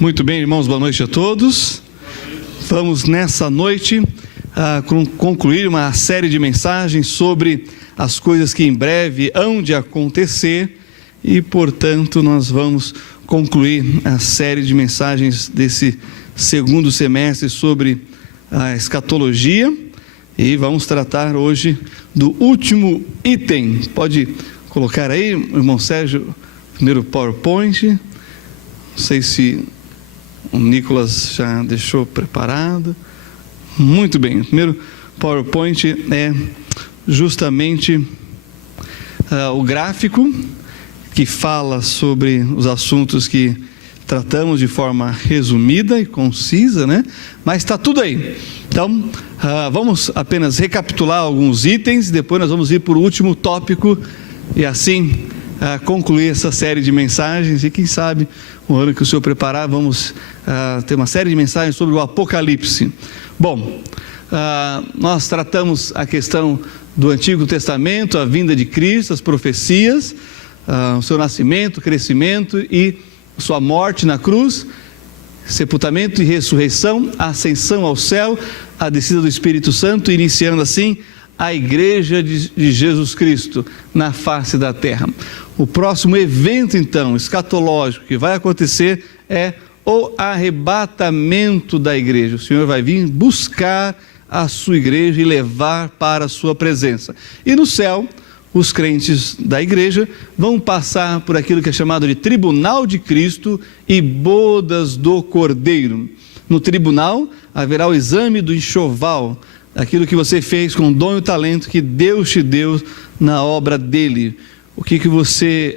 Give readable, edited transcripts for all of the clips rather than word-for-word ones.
Muito bem, irmãos, boa noite a todos. Vamos nessa noite concluir uma série de mensagens sobre as coisas que em breve hão de acontecer e, portanto, nós vamos concluir a série de mensagens desse segundo semestre sobre a escatologia e vamos tratar hoje do último item. Pode colocar aí, irmão Sérgio, primeiro PowerPoint. Não sei se o Nicolas já deixou preparado. Muito bem, o primeiro PowerPoint é justamente o gráfico que fala sobre os assuntos que tratamos de forma resumida e concisa, né? Mas está tudo aí. Então, vamos apenas recapitular alguns itens, depois nós vamos ir para o último tópico e assim concluir essa série de mensagens. E quem sabe, no ano que o senhor preparar, vamos ter uma série de mensagens sobre o Apocalipse. Bom, nós tratamos a questão do Antigo Testamento, a vinda de Cristo, as profecias, o seu nascimento, crescimento e sua morte na cruz, sepultamento e ressurreição, a ascensão ao céu, a descida do Espírito Santo, iniciando assim a igreja de Jesus Cristo na face da terra. O próximo evento, então, escatológico que vai acontecer é o arrebatamento da igreja. O Senhor vai vir buscar a sua igreja e levar para a sua presença. E no céu, os crentes da igreja vão passar por aquilo que é chamado de tribunal de Cristo e bodas do Cordeiro. No tribunal haverá o exame do enxoval, aquilo que você fez com o dom e o talento que Deus te deu na obra dele. O que você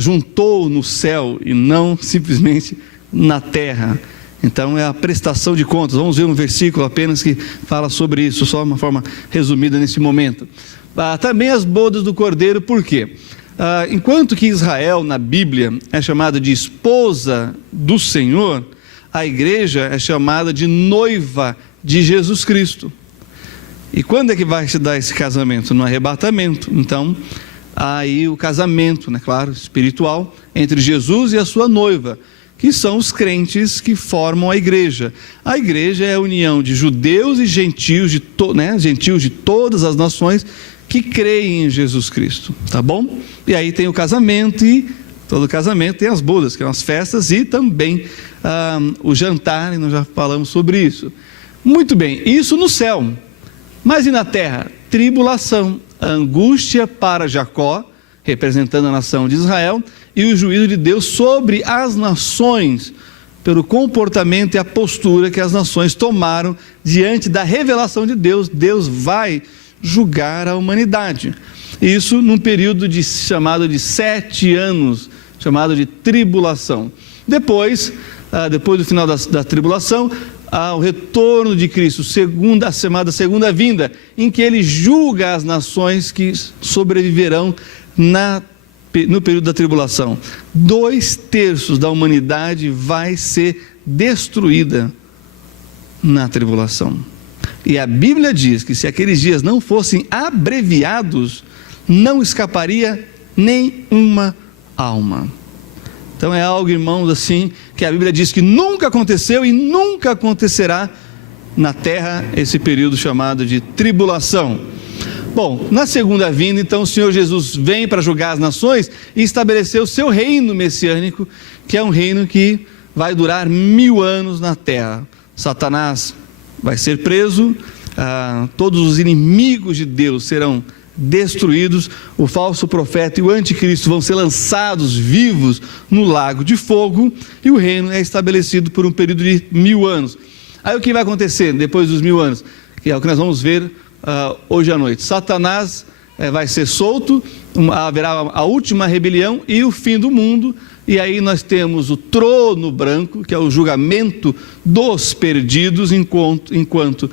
juntou no céu e não simplesmente na terra. Então é a prestação de contas. Vamos ver um versículo apenas que fala sobre isso, só de uma forma resumida nesse momento. Também as bodas do Cordeiro, por quê? Enquanto que Israel na Bíblia é chamada de esposa do Senhor, a igreja é chamada de noiva de Jesus Cristo. E quando é que vai se dar esse casamento? No arrebatamento. Então, aí o casamento, né, claro, espiritual, entre Jesus e a sua noiva, que são os crentes que formam a igreja. A igreja é a união de judeus e gentios gentios de todas as nações que creem em Jesus Cristo, tá bom? E aí tem o casamento e todo casamento tem as bodas, que são as festas e também o jantar, e nós já falamos sobre isso. Muito bem, isso no céu. Mas e na terra? Tribulação, angústia para Jacó, representando a nação de Israel, e o juízo de Deus sobre as nações, pelo comportamento e a postura que as nações tomaram diante da revelação de Deus. Deus vai julgar a humanidade. Isso num período chamado de 7 anos, chamado de tribulação. Depois do final da tribulação, ao retorno de Cristo, a chamada segunda vinda, em que ele julga as nações que sobreviverão no período da tribulação. 2/3 da humanidade vai ser destruída na tribulação. E a Bíblia diz que se aqueles dias não fossem abreviados, não escaparia nem uma alma. Então é algo, irmãos, assim, que a Bíblia diz que nunca aconteceu e nunca acontecerá na terra, esse período chamado de tribulação. Bom, na segunda vinda, então, o Senhor Jesus vem para julgar as nações e estabelecer o seu reino messiânico, que é um reino que vai durar 1000 anos na terra. Satanás vai ser preso, todos os inimigos de Deus serão destruídos, o falso profeta e o anticristo vão ser lançados vivos no lago de fogo e o reino é estabelecido por um período de 1000 anos. Aí o que vai acontecer depois dos 1000 anos? Que é o que nós vamos ver hoje à noite. Satanás vai ser solto, haverá a última rebelião e o fim do mundo, e aí nós temos o trono branco, que é o julgamento dos perdidos, enquanto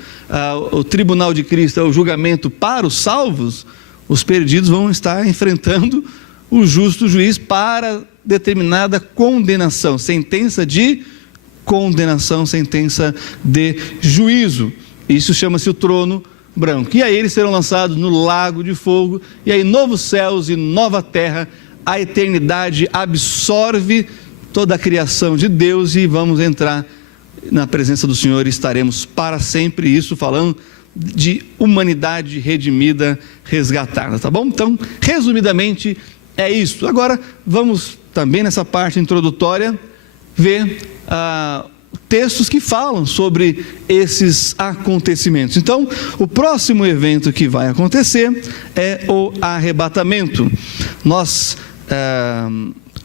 o tribunal de Cristo é o julgamento para os salvos. Os perdidos vão estar enfrentando o justo juiz para determinada condenação, sentença de condenação, sentença de juízo. Isso chama-se o trono branco. E aí eles serão lançados no lago de fogo, e aí novos céus e nova terra, a eternidade absorve toda a criação de Deus e vamos entrar na presença do Senhor e estaremos para sempre. Isso falando de humanidade redimida, resgatada, tá bom? Então, resumidamente, é isso. Agora, vamos também nessa parte introdutória ver textos que falam sobre esses acontecimentos. Então, o próximo evento que vai acontecer é o arrebatamento. Nós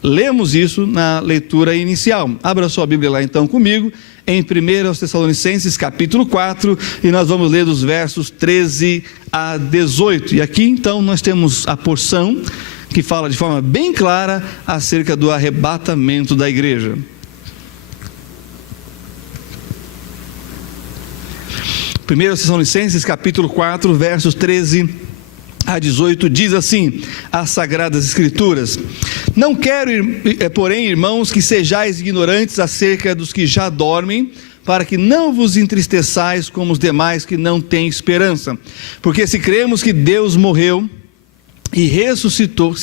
lemos isso na leitura inicial. Abra sua Bíblia lá então comigo, em 1 Tessalonicenses capítulo 4, e nós vamos ler dos versos 13 a 18. E aqui então nós temos a porção que fala de forma bem clara acerca do arrebatamento da igreja. 1 Tessalonicenses capítulo 4, versos 13 a 18, diz assim, as Sagradas Escrituras: não quero, porém, irmãos, que sejais ignorantes acerca dos que já dormem, para que não vos entristeçais como os demais que não têm esperança. Porque se cremos que Deus morreu e ressuscitou,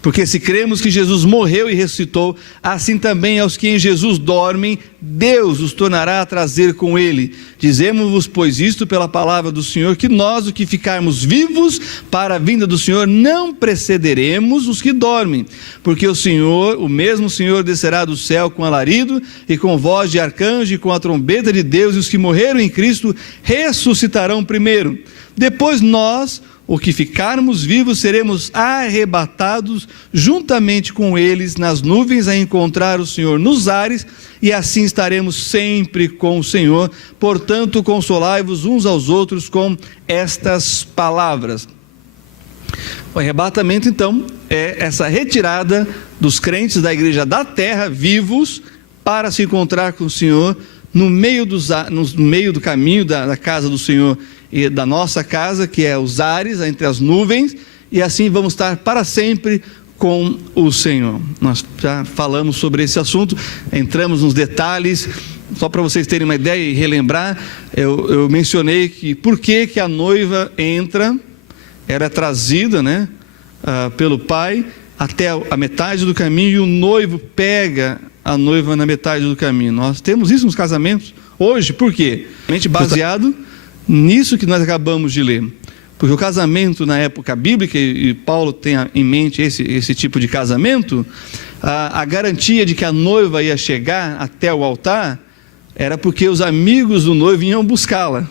porque se cremos que Jesus morreu e ressuscitou, assim também aos que em Jesus dormem, Deus os tornará a trazer com ele. Dizemos-vos, pois, isto pela palavra do Senhor, que nós, os que ficarmos vivos para a vinda do Senhor, não precederemos os que dormem. Porque o mesmo Senhor descerá do céu com alarido, e com voz de arcanjo, e com a trombeta de Deus, e os que morreram em Cristo ressuscitarão primeiro. Depois nós, os que ficarmos vivos, seremos arrebatados juntamente com eles nas nuvens a encontrar o Senhor nos ares, e assim estaremos sempre com o Senhor. Portanto, consolai-vos uns aos outros com estas palavras. O arrebatamento, então, é essa retirada dos crentes da igreja da terra, vivos, para se encontrar com o Senhor no meio do caminho da casa do Senhor e da nossa casa, que é os ares, entre as nuvens, e assim vamos estar para sempre com o Senhor. Nós já falamos sobre esse assunto, entramos nos detalhes, só para vocês terem uma ideia e relembrar, eu mencionei que por que a noiva entra, ela é trazida, pelo pai até a metade do caminho, e o noivo pega a noiva na metade do caminho. Nós temos isso nos casamentos hoje, por quê? Baseado nisso que nós acabamos de ler, porque o casamento na época bíblica, e Paulo tem em mente esse tipo de casamento, a garantia de que a noiva ia chegar até o altar, era porque os amigos do noivo iam buscá-la,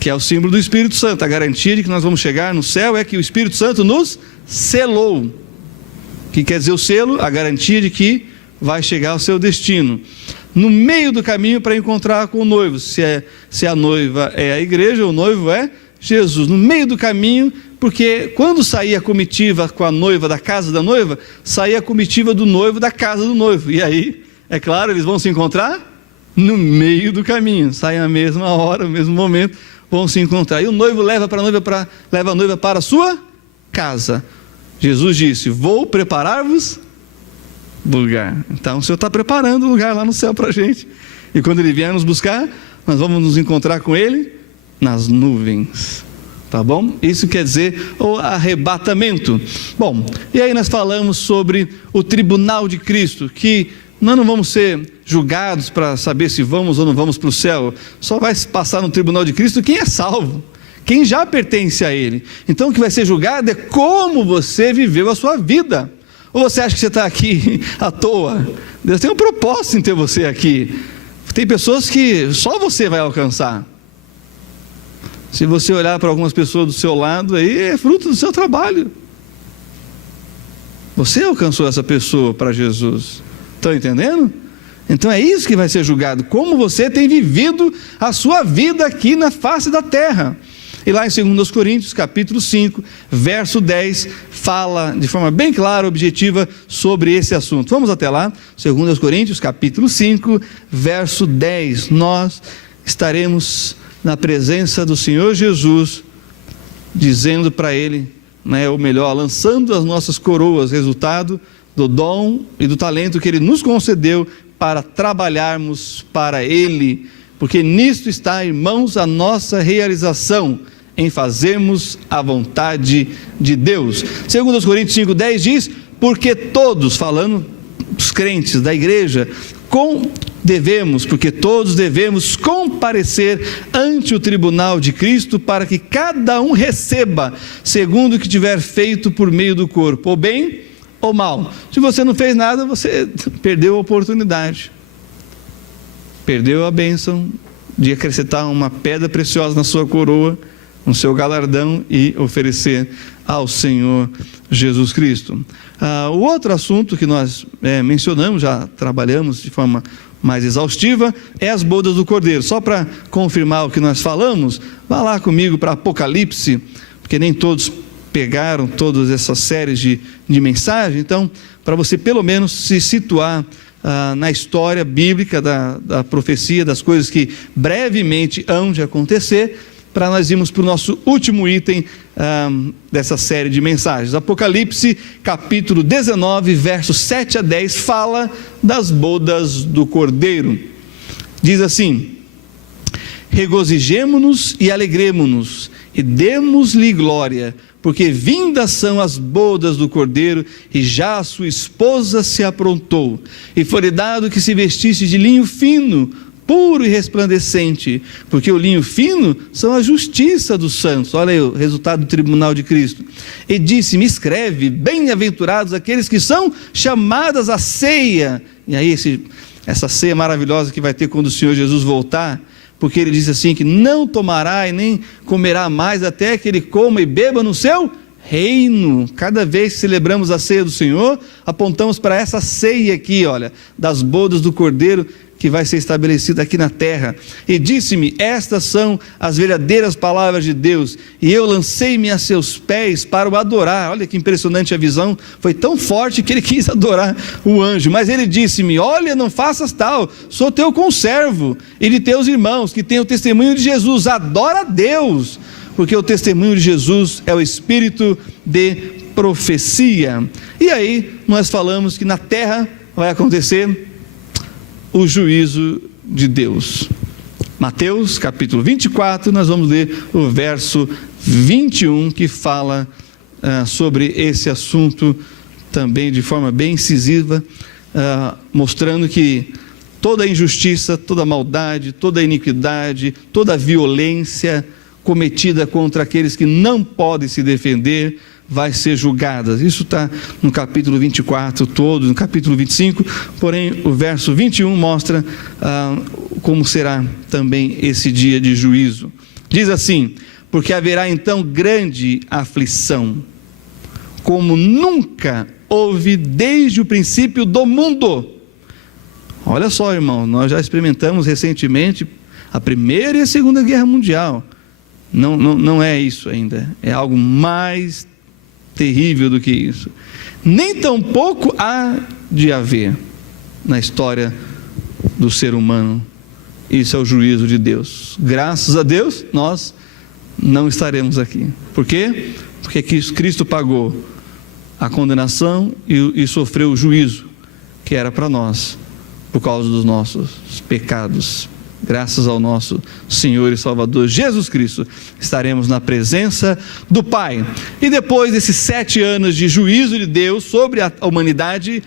que é o símbolo do Espírito Santo. A garantia de que nós vamos chegar no céu é que o Espírito Santo nos selou. O que quer dizer o selo? A garantia de que vai chegar ao seu destino. No meio do caminho para encontrar com o noivo, se a noiva é a igreja, o noivo é Jesus. No meio do caminho, porque quando saía a comitiva com a noiva da casa da noiva, saía a comitiva do noivo da casa do noivo. E aí, é claro, eles vão se encontrar no meio do caminho, saem na mesma hora, no mesmo momento, vão se encontrar. E o noivo leva a noiva para a sua casa. Jesus disse: vou preparar-vos lugar. Então o Senhor está preparando um lugar lá no céu para a gente, e quando Ele vier nos buscar, nós vamos nos encontrar com Ele nas nuvens, tá bom? Isso quer dizer o arrebatamento. Bom, e aí nós falamos sobre o tribunal de Cristo, que nós não vamos ser julgados para saber se vamos ou não vamos para o céu, só vai passar no tribunal de Cristo quem é salvo, quem já pertence a Ele. Então o que vai ser julgado é como você viveu a sua vida. Ou você acha que você está aqui à toa? Deus tem um propósito em ter você aqui. Tem pessoas que só você vai alcançar. Se você olhar para algumas pessoas do seu lado, aí é fruto do seu trabalho. Você alcançou essa pessoa para Jesus. Estão entendendo? Então é isso que vai ser julgado. Como você tem vivido a sua vida aqui na face da terra. E lá em 2 Coríntios, capítulo 5, verso 10, fala de forma bem clara, objetiva, sobre esse assunto. Vamos até lá, 2 Coríntios, capítulo 5, verso 10. Nós estaremos na presença do Senhor Jesus, dizendo para Ele, ou melhor, lançando as nossas coroas, resultado do dom e do talento que Ele nos concedeu para trabalharmos para Ele, porque nisto está, irmãos, a nossa realização, em fazermos a vontade de Deus. 2 Coríntios 5,10 diz: porque todos, falando crentes, da igreja, porque todos devemos comparecer ante o tribunal de Cristo, para que cada um receba segundo o que tiver feito por meio do corpo, ou bem ou mal. Se você não fez nada, você perdeu a oportunidade, perdeu a bênção de acrescentar uma pedra preciosa na sua coroa, no seu galardão, e oferecer ao Senhor Jesus Cristo. O outro assunto que nós mencionamos, já trabalhamos de forma mais exaustiva, é as bodas do Cordeiro. Só para confirmar o que nós falamos, vá lá comigo para Apocalipse, porque nem todos pegaram todas essas séries de mensagens. Então, para você pelo menos se situar na história bíblica da profecia, das coisas que brevemente hão de acontecer, para nós irmos para o nosso último item dessa série de mensagens. Apocalipse, capítulo 19, versos 7 a 10, fala das bodas do Cordeiro. Diz assim: regozijemo-nos e alegremo-nos, e demos-lhe glória, porque vindas são as bodas do Cordeiro, e já a sua esposa se aprontou, e foi-lhe dado que se vestisse de linho fino, puro e resplandecente, porque o linho fino são a justiça dos santos. Olha aí o resultado do tribunal de Cristo. E disse-me: escreve, bem-aventurados aqueles que são chamadas à ceia. E aí essa ceia maravilhosa que vai ter quando o Senhor Jesus voltar, porque ele disse assim, que não tomará e nem comerá mais até que ele coma e beba no seu reino. Cada vez que celebramos a ceia do Senhor, apontamos para essa ceia aqui, olha, das bodas do Cordeiro, que vai ser estabelecida aqui na terra. E disse-me: estas são as verdadeiras palavras de Deus, e eu lancei-me a seus pés para o adorar. Olha que impressionante a visão, foi tão forte que ele quis adorar o anjo, mas ele disse-me: olha, não faças tal, sou teu conservo e de teus irmãos que têm o testemunho de Jesus, adora a Deus, porque o testemunho de Jesus é o espírito de profecia. E aí nós falamos que na terra vai acontecer o juízo de Deus. Mateus capítulo 24, nós vamos ler o verso 21, que fala sobre esse assunto também de forma bem incisiva, mostrando que toda injustiça, toda maldade, toda iniquidade, toda violência cometida contra aqueles que não podem se defender vai ser julgada. Isso está no capítulo 24 todo, no capítulo 25, porém o verso 21 mostra como será também esse dia de juízo. Diz assim: porque haverá então grande aflição, como nunca houve desde o princípio do mundo. Olha só, irmão, nós já experimentamos recentemente a Primeira e a Segunda Guerra Mundial. Não é isso ainda, é algo mais terrível do que isso. Nem tampouco há de haver na história do ser humano. Isso é o juízo de Deus. Graças a Deus nós não estaremos aqui. Por quê? Porque Cristo pagou a condenação e sofreu o juízo que era para nós, por causa dos nossos pecados. Graças ao nosso Senhor e Salvador Jesus Cristo, estaremos na presença do Pai. E depois desses 7 anos de juízo de Deus sobre a humanidade,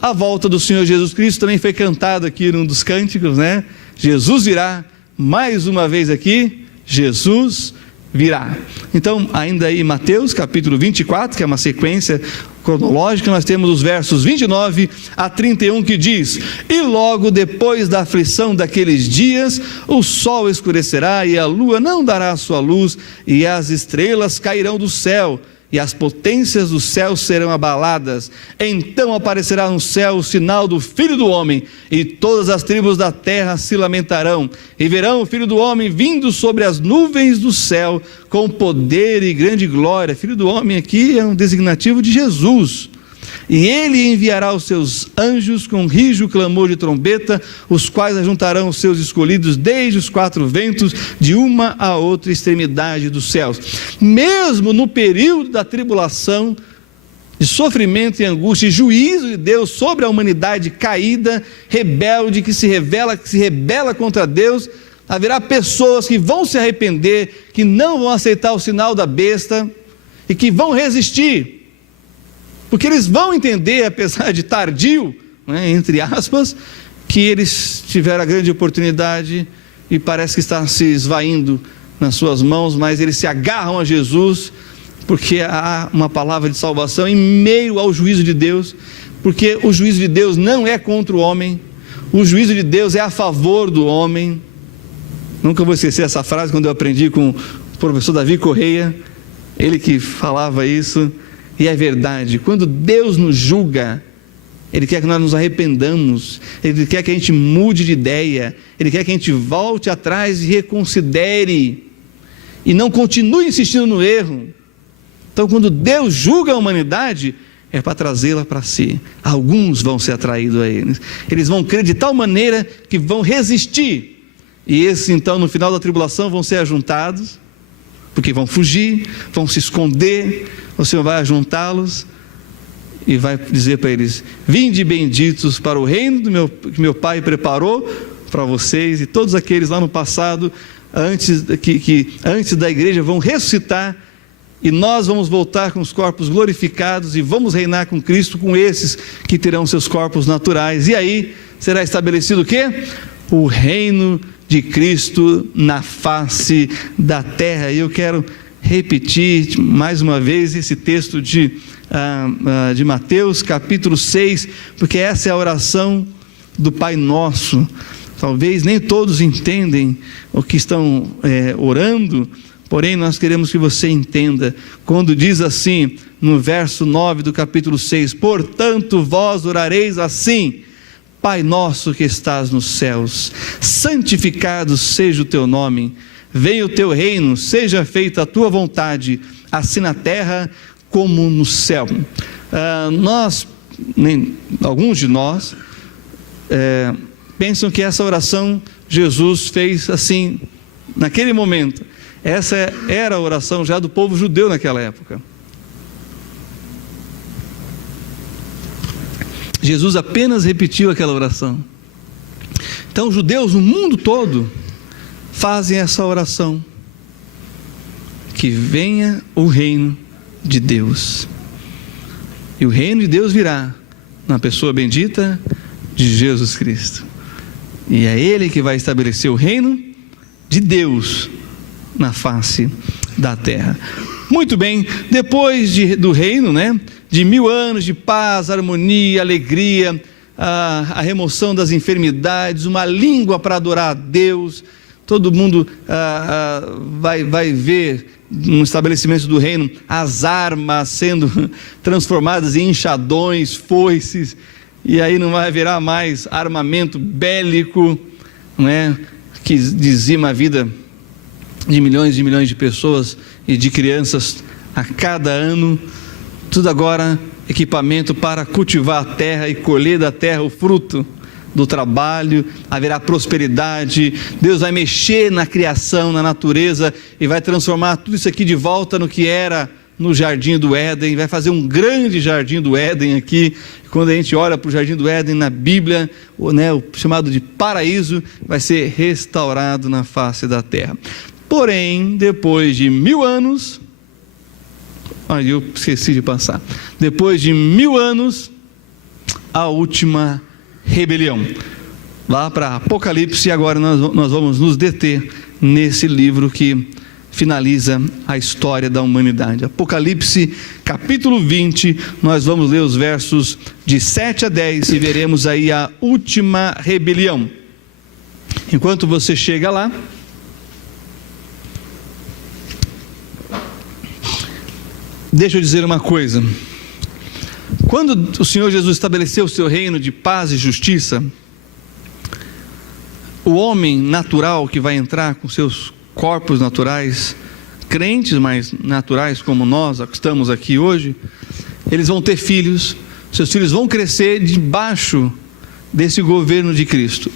a volta do Senhor Jesus Cristo também foi cantada aqui num dos cânticos, né? Jesus virá, mais uma vez aqui, Jesus virá. Então, ainda aí Mateus capítulo 24, que é uma sequência cronológica, nós temos os versos 29 a 31 que diz: e logo depois da aflição daqueles dias, o sol escurecerá e a lua não dará a sua luz, e as estrelas cairão do céu, e as potências do céu serão abaladas. Então aparecerá no céu o sinal do Filho do Homem, e todas as tribos da terra se lamentarão, e verão o Filho do Homem vindo sobre as nuvens do céu, com poder e grande glória. Filho do Homem aqui é um designativo de Jesus. E ele enviará os seus anjos com rijo clamor de trombeta, os quais ajuntarão os seus escolhidos desde os 4 ventos, de uma a outra extremidade dos céus. Mesmo no período da tribulação, de sofrimento e angústia e juízo de Deus sobre a humanidade caída, rebelde, que se rebela contra Deus, haverá pessoas que vão se arrepender, que não vão aceitar o sinal da besta e que vão resistir, porque eles vão entender, apesar de tardio, né, entre aspas, que eles tiveram a grande oportunidade e parece que está se esvaindo nas suas mãos, mas eles se agarram a Jesus, porque há uma palavra de salvação em meio ao juízo de Deus, porque o juízo de Deus não é contra o homem, o juízo de Deus é a favor do homem. Nunca vou esquecer essa frase quando eu aprendi com o professor Davi Correia, ele que falava isso, e é verdade. Quando Deus nos julga, Ele quer que nós nos arrependamos, Ele quer que a gente mude de ideia, Ele quer que a gente volte atrás e reconsidere, e não continue insistindo no erro. Então, quando Deus julga a humanidade, é para trazê-la para si. Alguns vão ser atraídos a eles vão crer de tal maneira que vão resistir, e esses então no final da tribulação vão ser ajuntados, porque vão fugir, vão se esconder. O Senhor vai ajuntá-los e vai dizer para eles: vinde benditos para o reino que meu Pai preparou para vocês. E todos aqueles lá no passado, antes da igreja, vão ressuscitar, e nós vamos voltar com os corpos glorificados e vamos reinar com Cristo, com esses que terão seus corpos naturais. E aí será estabelecido o quê? O reino de Cristo na face da terra. E eu quero repetir mais uma vez esse texto de Mateus capítulo 6, porque essa é a oração do Pai Nosso. Talvez nem todos entendem o que estão orando, porém nós queremos que você entenda, quando diz assim, no verso 9 do capítulo 6, portanto vós orareis assim: Pai nosso que estás nos céus, santificado seja o teu nome, venha o teu reino, seja feita a tua vontade, assim na terra como no céu. Alguns de nós pensam que essa oração Jesus fez assim, naquele momento. Essa era a oração já do povo judeu naquela época. Jesus apenas repetiu aquela oração. Então os judeus no mundo todo fazem essa oração: que venha o reino de Deus. E o reino de Deus virá na pessoa bendita de Jesus Cristo, e é Ele que vai estabelecer o reino de Deus na face da terra. Muito bem, depois do reino, de 1000 anos de paz, harmonia, alegria, a remoção das enfermidades, uma língua para adorar a Deus, todo mundo vai ver no estabelecimento do reino as armas sendo transformadas em enxadões, foices, e aí não vai haverá mais armamento bélico, que dizima a vida de milhões e milhões de pessoas e de crianças a cada ano. Tudo agora equipamento para cultivar a terra e colher da terra o fruto do trabalho. Haverá prosperidade. Deus vai mexer na criação, na natureza, e vai transformar tudo isso aqui de volta no que era no Jardim do Éden. Vai fazer um grande Jardim do Éden aqui. Quando a gente olha para o Jardim do Éden na Bíblia, o chamado de paraíso, vai ser restaurado na face da terra. Porém, depois de 1000 anos, eu esqueci de passar, depois de 1000 anos, a última rebelião, lá para Apocalipse. E agora nós vamos nos deter nesse livro que finaliza a história da humanidade. Apocalipse capítulo 20, nós vamos ler os versos de 7 a 10 e veremos aí a última rebelião. Enquanto você chega lá, deixa eu dizer uma coisa. Quando o Senhor Jesus estabeleceu o seu reino de paz e justiça, o homem natural que vai entrar com seus corpos naturais, crentes, mas naturais como nós que estamos aqui hoje, eles vão ter filhos, seus filhos vão crescer debaixo desse governo de Cristo.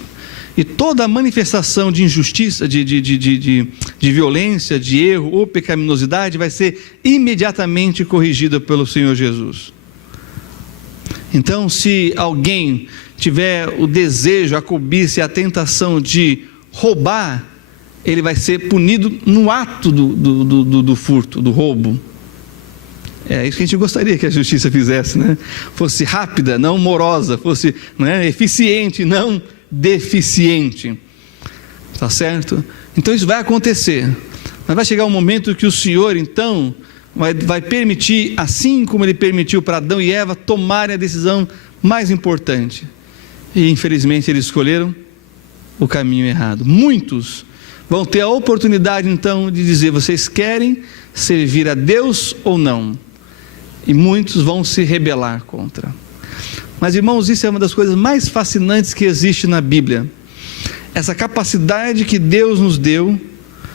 E toda a manifestação de injustiça, de violência, de erro ou pecaminosidade vai ser imediatamente corrigida pelo Senhor Jesus. Então, se alguém tiver o desejo, a cobiça e a tentação de roubar, ele vai ser punido no ato do furto, do roubo. É isso que a gente gostaria que a justiça fizesse, né? Fosse rápida, não morosa, fosse, né, eficiente, não deficiente. Tá certo? Então isso vai acontecer. Mas vai chegar um momento que o Senhor, então, vai permitir, assim como Ele permitiu para Adão e Eva tomarem a decisão mais importante. E infelizmente eles escolheram o caminho errado. Muitos vão ter a oportunidade então de dizer: vocês querem servir a Deus ou não? E muitos vão se rebelar contra. Mas, irmãos, isso é uma das coisas mais fascinantes que existe na Bíblia. Essa capacidade que Deus nos deu,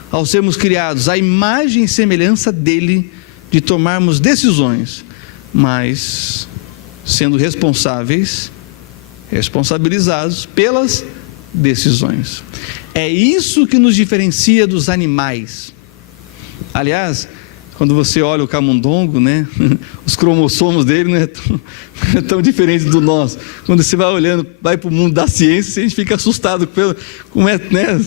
ao sermos criados à imagem e semelhança dEle, de tomarmos decisões, mas sendo responsabilizados pelas decisões. É isso que nos diferencia dos animais. Aliás, quando você olha o camundongo, né, os cromossomos dele não é tão diferente do nosso. Quando você vai olhando, vai para o mundo da ciência, a gente fica assustado como é, né?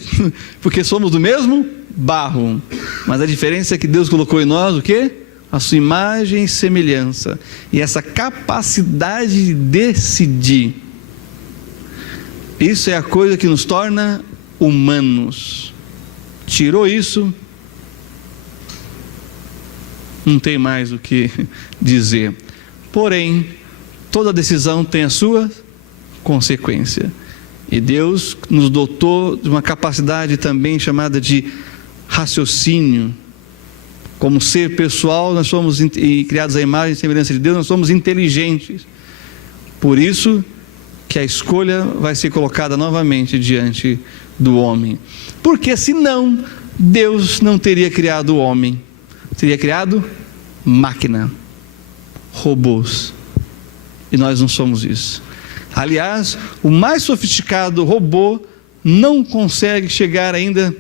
Porque somos do mesmo barro. Mas a diferença é que Deus colocou em nós o quê? A sua imagem e semelhança. E essa capacidade de decidir. Isso é a coisa que nos torna humanos. Tirou isso, não tem mais o que dizer. Porém, toda decisão tem a sua consequência. E Deus nos dotou de uma capacidade também chamada de raciocínio. Como ser pessoal, nós somos criados à imagem e semelhança de Deus, nós somos inteligentes. Por isso que a escolha vai ser colocada novamente diante do homem. Porque senão, Deus não teria criado o homem. Teria criado máquina, robôs. E nós não somos isso. Aliás, o mais sofisticado robô não consegue chegar ainda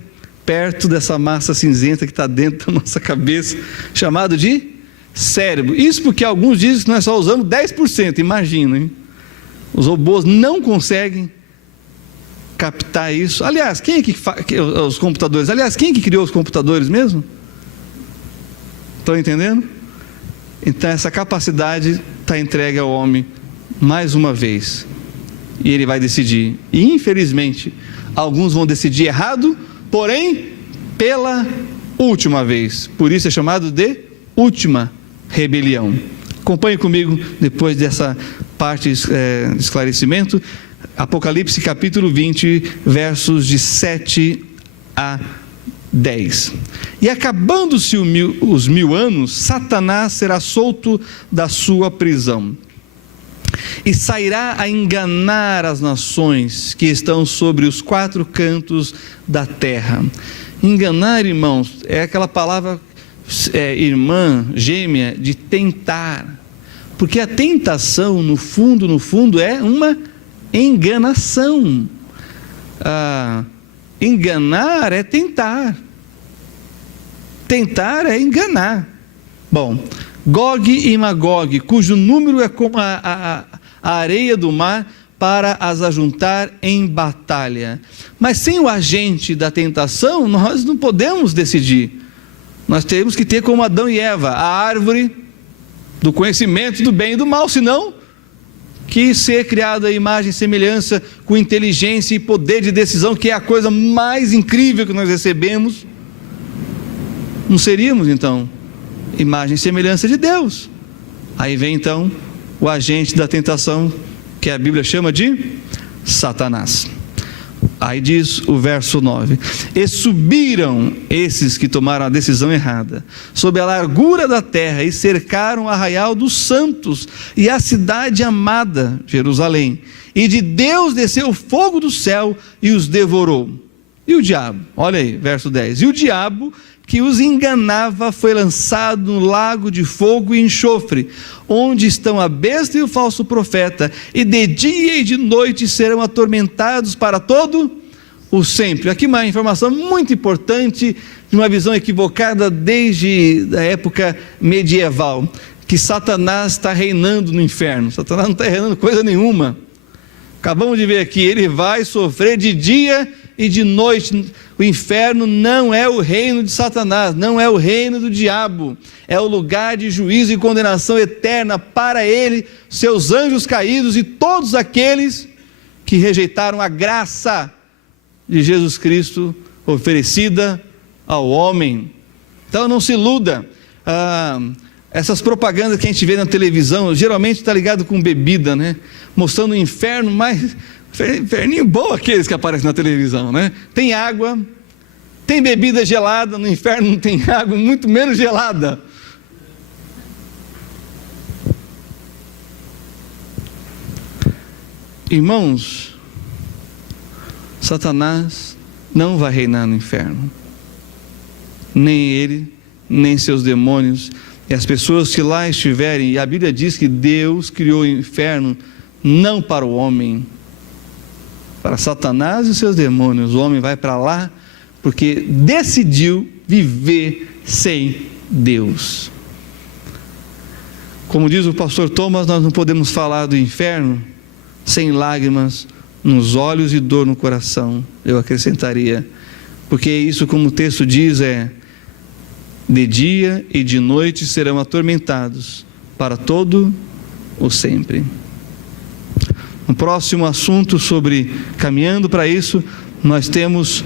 perto dessa massa cinzenta que está dentro da nossa cabeça, chamado de cérebro. Isso porque alguns dizem que nós só usamos 10%, imagina, hein? Os robôs não conseguem captar isso. Aliás, quem é que os computadores? Aliás, quem é que criou os computadores mesmo? Estão entendendo? Então essa capacidade está entregue ao homem mais uma vez. E ele vai decidir. E infelizmente, alguns vão decidir errado, porém, pela última vez. Por isso é chamado de última rebelião. Acompanhe comigo, depois dessa parte de esclarecimento, Apocalipse capítulo 20, versos de 7 a 10. E acabando-se os 1000 anos, Satanás será solto da sua prisão e sairá a enganar as nações que estão sobre os 4 cantos da terra. Enganar, irmãos, é aquela palavra irmã, gêmea, de tentar. Porque a tentação, no fundo, é uma enganação. Enganar é tentar. Tentar é enganar. Bom, Gog e Magog, cujo número é como a areia do mar, para as ajuntar em batalha. Mas sem o agente da tentação, nós não podemos decidir. Nós temos que ter como Adão e Eva, a árvore do conhecimento do bem e do mal, senão que ser criado à imagem e semelhança, com inteligência e poder de decisão, que é a coisa mais incrível que nós recebemos, não seríamos então imagem e semelhança de Deus. Aí vem então o agente da tentação, que a Bíblia chama de Satanás. Aí diz o verso 9: e subiram esses que tomaram a decisão errada, sob a largura da terra, e cercaram o arraial dos santos, e a cidade amada, Jerusalém, e de Deus desceu o fogo do céu, e os devorou. E o diabo, olha aí, verso 10, e o diabo que os enganava foi lançado no lago de fogo e enxofre, onde estão a besta e o falso profeta, e de dia e de noite serão atormentados para todo o sempre. Aqui uma informação muito importante, de uma visão equivocada desde a época medieval, que Satanás está reinando no inferno. Satanás não está reinando coisa nenhuma. Acabamos de ver aqui, ele vai sofrer de dia e de noite. O inferno não é o reino de Satanás, não é o reino do diabo, é o lugar de juízo e condenação eterna para ele, seus anjos caídos e todos aqueles que rejeitaram a graça de Jesus Cristo oferecida ao homem. Então não se iluda. Essas propagandas que a gente vê na televisão, geralmente está ligado com bebida, né? Mostrando o inferno, mas inferninho bom aqueles que aparecem na televisão, né? Tem água, tem bebida gelada, no inferno não tem água, muito menos gelada. Irmãos, Satanás não vai reinar no inferno, nem ele, nem seus demônios, e as pessoas que lá estiverem. E a Bíblia diz que Deus criou o inferno não para o homem, para Satanás e seus demônios. O homem vai para lá porque decidiu viver sem Deus. Como diz o pastor Thomas, nós não podemos falar do inferno sem lágrimas nos olhos e dor no coração, eu acrescentaria, porque isso, como o texto diz, de dia e de noite serão atormentados para todo o sempre. No próximo assunto, caminhando para isso, nós temos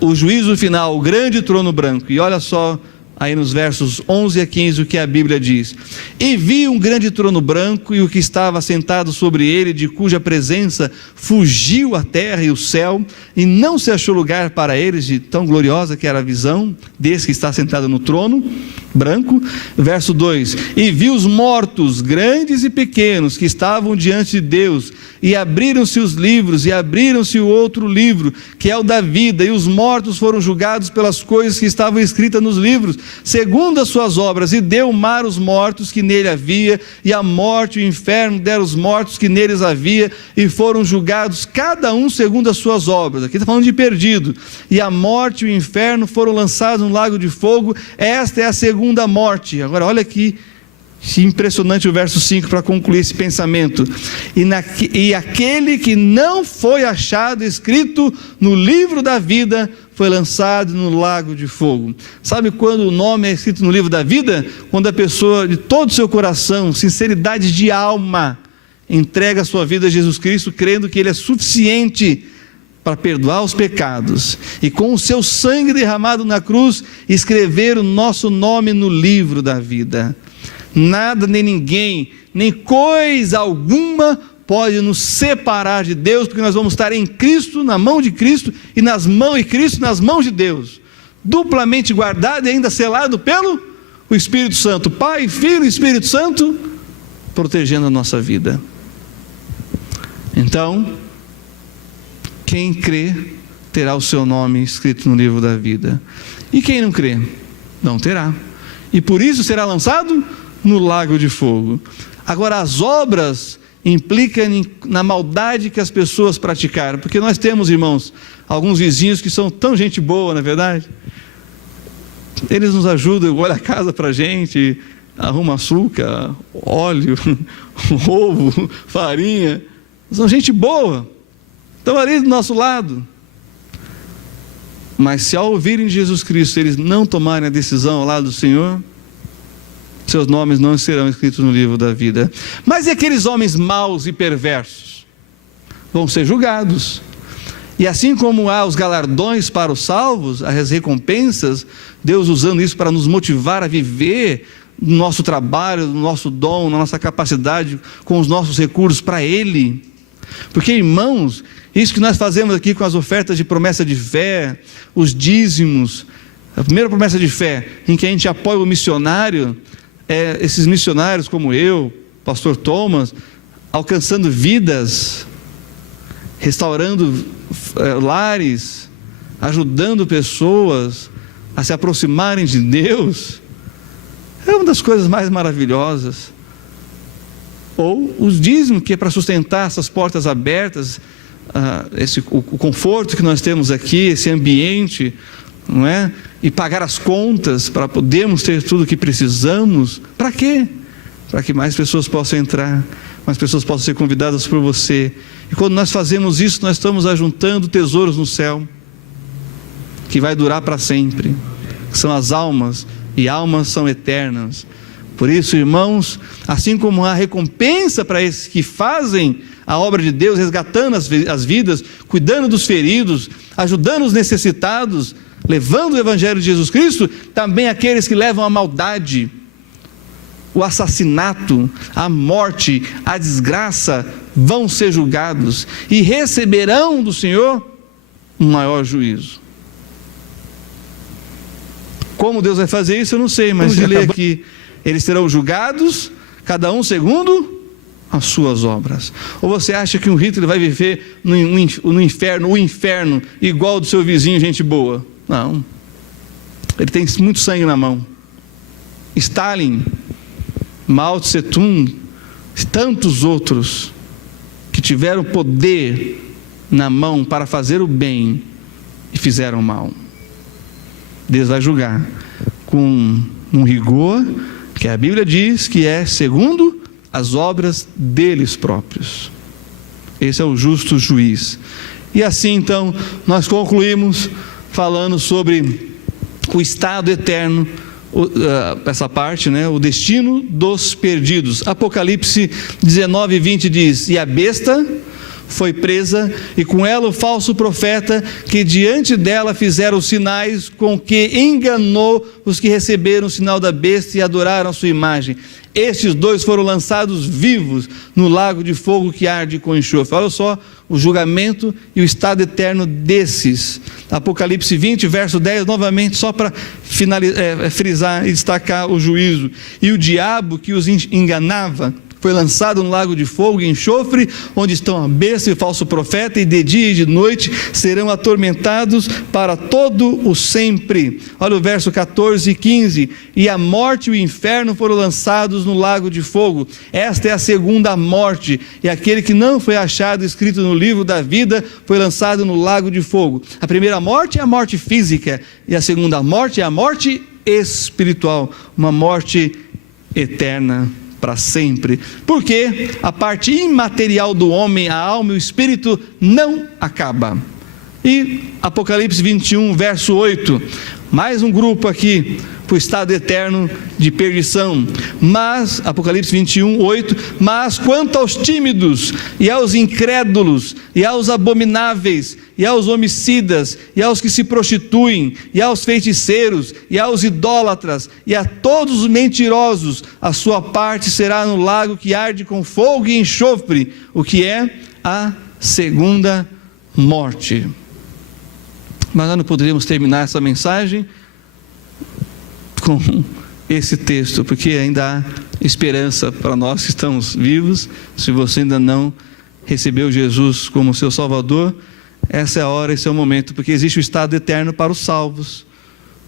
o juízo final, o grande trono branco. E olha só aí nos versos 11 a 15 o que a Bíblia diz: e vi um grande trono branco, e o que estava sentado sobre ele, de cuja presença fugiu a terra e o céu, e não se achou lugar para eles, de tão gloriosa que era a visão desse que está sentado no trono branco. Verso 2: e vi os mortos, grandes e pequenos, que estavam diante de Deus, e abriram-se os livros, e abriram-se o outro livro, que é o da vida, e os mortos foram julgados pelas coisas que estavam escritas nos livros, segundo as suas obras. E deu o mar os mortos que nele havia, e a morte e o inferno deram os mortos que neles havia, e foram julgados cada um segundo as suas obras. Aqui está falando de perdido. E a morte e o inferno foram lançados no lago de fogo. Esta é a segunda morte. Agora olha aqui, impressionante o verso 5 para concluir esse pensamento. E aquele que não foi achado escrito no livro da vida foi lançado no lago de fogo. Sabe quando o nome é escrito no livro da vida? Quando a pessoa, de todo o seu coração, sinceridade de alma, entrega a sua vida a Jesus Cristo, crendo que Ele é suficiente para perdoar os pecados, e com o seu sangue derramado na cruz, escrever o nosso nome no livro da vida. Nada nem ninguém, nem coisa alguma pode nos separar de Deus, porque nós vamos estar em Cristo, na mão de Cristo, e Cristo nas mãos de Deus, duplamente guardado e ainda selado pelo o Espírito Santo, Pai, Filho e Espírito Santo, protegendo a nossa vida. Então, quem crê terá o seu nome escrito no livro da vida, e quem não crê, não terá, e por isso será lançado no lago de fogo. Agora, as obras implicam na maldade que as pessoas praticaram, porque nós temos, irmãos, alguns vizinhos que são tão gente boa, não é verdade? Eles nos ajudam, olham a casa para a gente, arrumam açúcar, óleo, ovo, farinha, são gente boa, estão ali do nosso lado. Mas se ao ouvirem de Jesus Cristo, eles não tomarem a decisão ao lado do Senhor, seus nomes não serão escritos no livro da vida. Mas e aqueles homens maus e perversos? Vão ser julgados. E assim como há os galardões para os salvos, as recompensas, Deus usando isso para nos motivar a viver no nosso trabalho, no nosso dom, na nossa capacidade, com os nossos recursos para Ele. Porque, irmãos, isso que nós fazemos aqui com as ofertas de promessa de fé, os dízimos, a primeira promessa de fé, em que a gente apoia o missionário, esses missionários como eu, pastor Thomas, alcançando vidas, restaurando lares, ajudando pessoas a se aproximarem de Deus, é uma das coisas mais maravilhosas. Ou os dízimos, que é para sustentar essas portas abertas, o conforto que nós temos aqui, esse ambiente, não é? E pagar as contas para podermos ter tudo o que precisamos. Para quê? Para que mais pessoas possam entrar, mais pessoas possam ser convidadas por você. E quando nós fazemos isso, nós estamos ajuntando tesouros no céu. que vai durar para sempre, que são as almas, e almas são eternas. Por isso, irmãos, assim como há recompensa para esses que fazem a obra de Deus, resgatando as vidas, cuidando dos feridos, ajudando os necessitados, levando o Evangelho de Jesus Cristo, também aqueles que levam a maldade, o assassinato, a morte, a desgraça, vão ser julgados e receberão do Senhor um maior juízo. Como Deus vai fazer isso, eu não sei, mas ele lê aqui: eles serão julgados, cada um segundo as suas obras. Ou você acha que um Hitler vai viver no inferno, o inferno, igual do seu vizinho, gente boa? Não. Ele tem muito sangue na mão. Stalin, Mao Tse Tung, tantos outros que tiveram poder na mão para fazer o bem e fizeram o mal. Deus vai julgar com um rigor que a Bíblia diz que é segundo as obras deles próprios. Esse é o justo juiz. E assim então nós concluímos falando sobre o estado eterno, essa parte, né? O destino dos perdidos. Apocalipse 19:20 diz: e a besta foi presa, e com ela o falso profeta, que diante dela fizeram os sinais com que enganou os que receberam o sinal da besta e adoraram a sua imagem. Estes dois foram lançados vivos no lago de fogo que arde com enxofre. Olha só o julgamento e o estado eterno desses. Apocalipse 20, verso 10, novamente, só para frisar e destacar o juízo. E o diabo que os enganava foi lançado no lago de fogo e enxofre, onde estão a besta e o falso profeta, e de dia e de noite serão atormentados para todo o sempre. Olha o verso 14 e 15: e a morte e o inferno foram lançados no lago de fogo. Esta é a segunda morte, e aquele que não foi achado escrito no livro da vida foi lançado no lago de fogo. A primeira morte é a morte física, e a segunda morte é a morte espiritual, uma morte eterna para sempre, porque a parte imaterial do homem, a alma e o espírito, não acaba. E Apocalipse 21, verso 8, mais um grupo aqui para o estado eterno de perdição. Mas, Apocalipse 21, 8, mas quanto aos tímidos, e aos incrédulos, e aos abomináveis, e aos homicidas, e aos que se prostituem, e aos feiticeiros, e aos idólatras, e a todos os mentirosos, a sua parte será no lago que arde com fogo e enxofre, o que é a segunda morte. Mas nós não poderíamos terminar essa mensagem com esse texto, porque ainda há esperança para nós que estamos vivos. Se você ainda não recebeu Jesus como seu Salvador, essa é a hora, esse é o momento, porque existe o estado eterno para os salvos,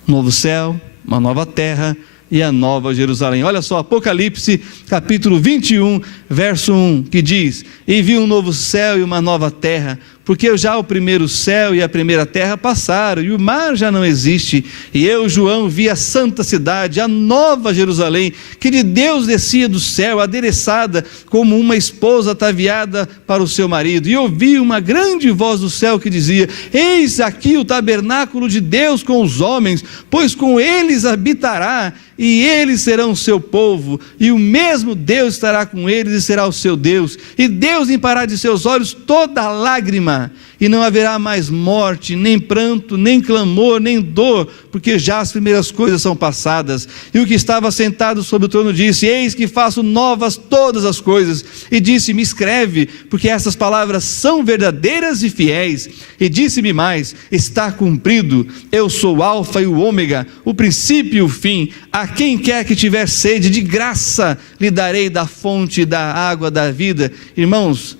um novo céu, uma nova terra e a nova Jerusalém. Olha só, Apocalipse capítulo 21, verso 1, que diz: e vi um novo céu e uma nova terra, porque já o primeiro céu e a primeira terra passaram, e o mar já não existe. E eu, João, vi a santa cidade, a nova Jerusalém, que de Deus descia do céu, adereçada como uma esposa ataviada para o seu marido. E ouvi uma grande voz do céu que dizia: eis aqui o tabernáculo de Deus com os homens, pois com eles habitará, e eles serão o seu povo, e o mesmo Deus estará com eles e será o seu Deus. E Deus limpará de seus olhos toda lágrima, e não haverá mais morte, nem pranto, nem clamor, nem dor, porque já as primeiras coisas são passadas. E o que estava sentado sobre o trono disse: eis que faço novas todas as coisas. E disse-me: escreve, porque essas palavras são verdadeiras e fiéis. E disse-me mais: está cumprido. Eu sou o Alfa e o Ômega, o princípio e o fim. A quem quer que tiver sede, de graça lhe darei da fonte da água da vida. Irmãos,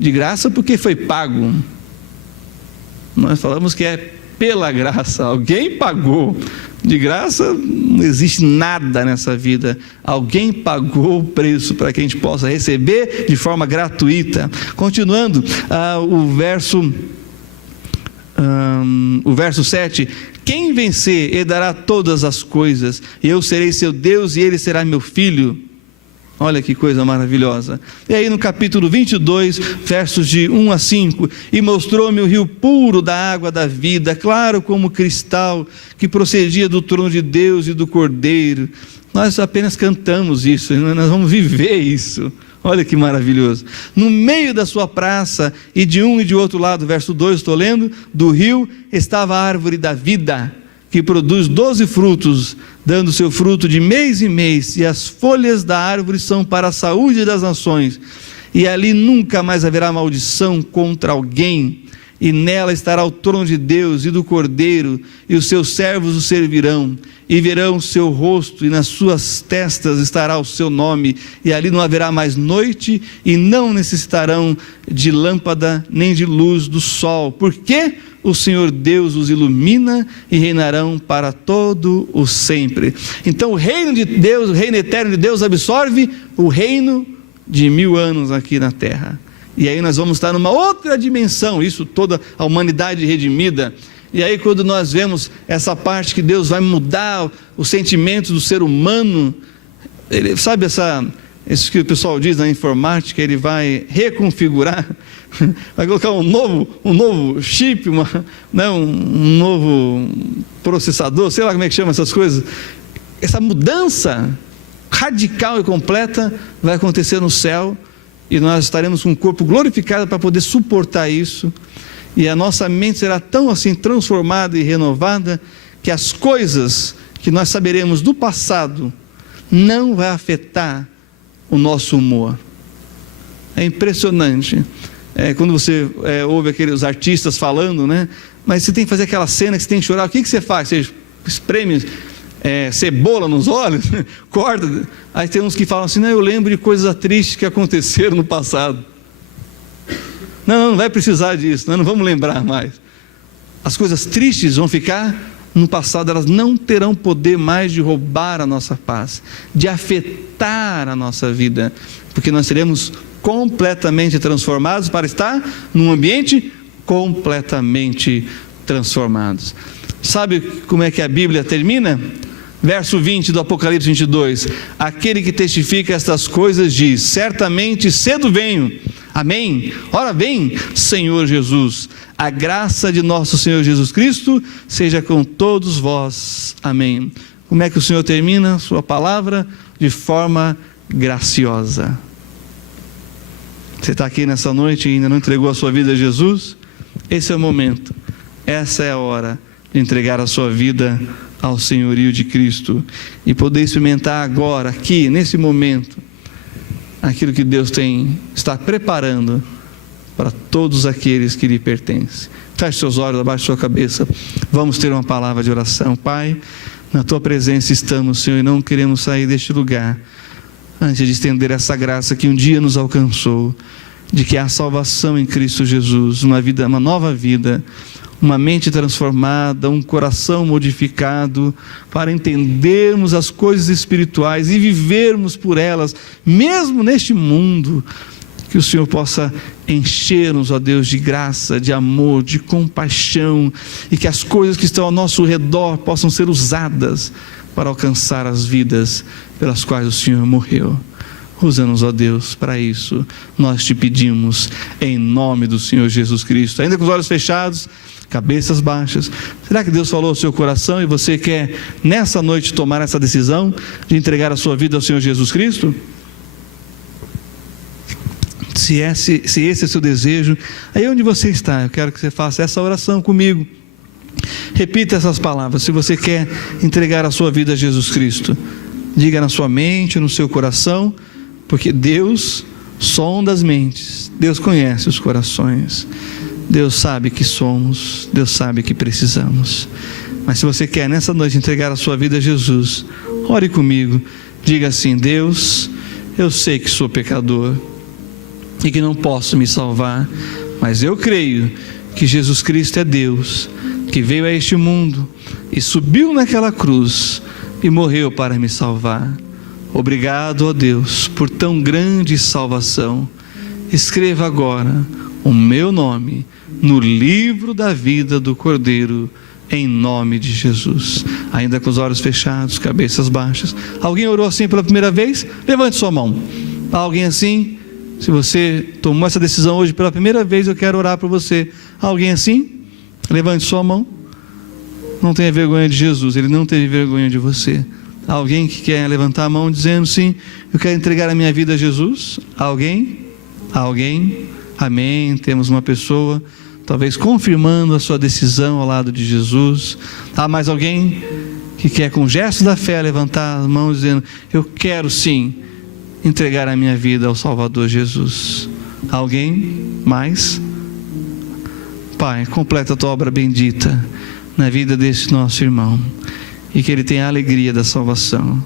de graça porque foi pago. Nós falamos que é pela graça, alguém pagou. De graça não existe nada nessa vida, alguém pagou o preço para que a gente possa receber de forma gratuita. Continuando, o verso 7: quem vencer herdará todas as coisas, e eu serei seu Deus e ele será meu filho. Olha que coisa maravilhosa. E aí no capítulo 22, versos de 1 a 5, e mostrou-me o rio puro da água da vida, claro como cristal, que procedia do trono de Deus e do Cordeiro. Nós apenas cantamos isso, nós vamos viver isso. Olha que maravilhoso. No meio da sua praça, e de um e de outro lado, verso 2, estou lendo, do rio estava a árvore da vida, que produz 12 frutos, dando seu fruto de mês em mês, e as folhas da árvore são para a saúde das nações, e ali nunca mais haverá maldição contra alguém, e nela estará o trono de Deus e do Cordeiro, e os seus servos o servirão, e verão o seu rosto, e nas suas testas estará o seu nome, e ali não haverá mais noite, e não necessitarão de lâmpada, nem de luz do sol, porque o Senhor Deus os ilumina, e reinarão para todo o sempre. Então o reino de Deus, o reino eterno de Deus absorve o reino de 1000 anos aqui na terra, e aí nós vamos estar numa outra dimensão, isso toda a humanidade redimida. E aí quando nós vemos essa parte que Deus vai mudar os sentimentos do ser humano, ele, sabe isso que o pessoal diz na informática, ele vai reconfigurar, vai colocar um novo chip, um novo processador, sei lá como é que chama essas coisas. Essa mudança radical e completa vai acontecer no céu, e nós estaremos com um corpo glorificado para poder suportar isso, e a nossa mente será tão assim transformada e renovada, que as coisas que nós saberemos do passado não vai afetar o nosso humor. É impressionante, quando você ouve aqueles artistas falando, né? Mas você tem que fazer aquela cena que você tem que chorar, o que você faz? Você espreme cebola nos olhos, corta. Aí tem uns que falam assim, não, eu lembro de coisas tristes que aconteceram no passado. Não vai precisar disso, não vamos lembrar mais. As coisas tristes vão ficar no passado, elas não terão poder mais de roubar a nossa paz, de afetar a nossa vida, porque nós seremos completamente transformados para estar num ambiente completamente transformados. Sabe como é que a Bíblia termina? Verso 20 do Apocalipse 22, aquele que testifica estas coisas diz, certamente cedo venho, amém? Ora vem, Senhor Jesus, a graça de nosso Senhor Jesus Cristo seja com todos vós, amém. Como é que o Senhor termina sua palavra? De forma graciosa. Você está aqui nessa noite e ainda não entregou a sua vida a Jesus? Esse é o momento, essa é a hora de entregar a sua vida ao senhorio de Cristo e poder experimentar agora, aqui, nesse momento, aquilo que Deus está preparando para todos aqueles que lhe pertencem. Feche seus olhos, abaixe sua cabeça, vamos ter uma palavra de oração. Pai, na tua presença estamos, Senhor, e não queremos sair deste lugar antes de estender essa graça que um dia nos alcançou, de que há salvação em Cristo Jesus, uma nova vida, uma mente transformada, um coração modificado, para entendermos as coisas espirituais e vivermos por elas, mesmo neste mundo. Que o Senhor possa encher-nos, ó Deus, de graça, de amor, de compaixão, e que as coisas que estão ao nosso redor possam ser usadas para alcançar as vidas pelas quais o Senhor morreu. Usa-nos, ó Deus, para isso nós te pedimos, em nome do Senhor Jesus Cristo. Ainda com os olhos fechados, cabeças baixas, será que Deus falou ao seu coração e você quer nessa noite tomar essa decisão de entregar a sua vida ao Senhor Jesus Cristo? Se esse é o seu desejo, aí onde você está, eu quero que você faça essa oração comigo. Repita essas palavras. Se você quer entregar a sua vida a Jesus Cristo, diga na sua mente, no seu coração, porque Deus sonda as mentes, Deus conhece os corações, Deus sabe que somos, Deus sabe que precisamos. Mas se você quer nessa noite entregar a sua vida a Jesus, ore comigo, diga assim: Deus, eu sei que sou pecador e que não posso me salvar, mas eu creio que Jesus Cristo é Deus, que veio a este mundo e subiu naquela cruz e morreu para me salvar. Obrigado, ó Deus, por tão grande salvação. Escreva agora o meu nome no livro da vida do Cordeiro, em nome de Jesus. Ainda com os olhos fechados, cabeças baixas. Alguém orou assim pela primeira vez? Levante sua mão. Alguém assim? Se você tomou essa decisão hoje pela primeira vez, eu quero orar por você. Alguém assim? Levante sua mão. Não tenha vergonha de Jesus, Ele não teve vergonha de você. Alguém que quer levantar a mão dizendo: sim, eu quero entregar a minha vida a Jesus? Alguém? Alguém? Amém. Temos uma pessoa, talvez confirmando a sua decisão ao lado de Jesus. Há mais alguém que quer, com gestos da fé, levantar as mãos dizendo: eu quero sim entregar a minha vida ao Salvador Jesus? Alguém mais? Pai, completa a tua obra bendita na vida desse nosso irmão, e que ele tenha a alegria da salvação,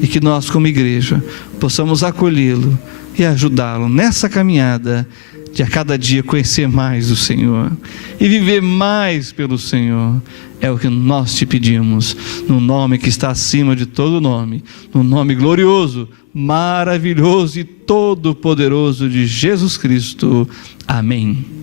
e que nós, como igreja, possamos acolhê-lo e ajudá-lo nessa caminhada de a cada dia conhecer mais o Senhor e viver mais pelo Senhor. É o que nós te pedimos, no nome que está acima de todo nome, no nome glorioso, maravilhoso e todo-poderoso de Jesus Cristo. Amém.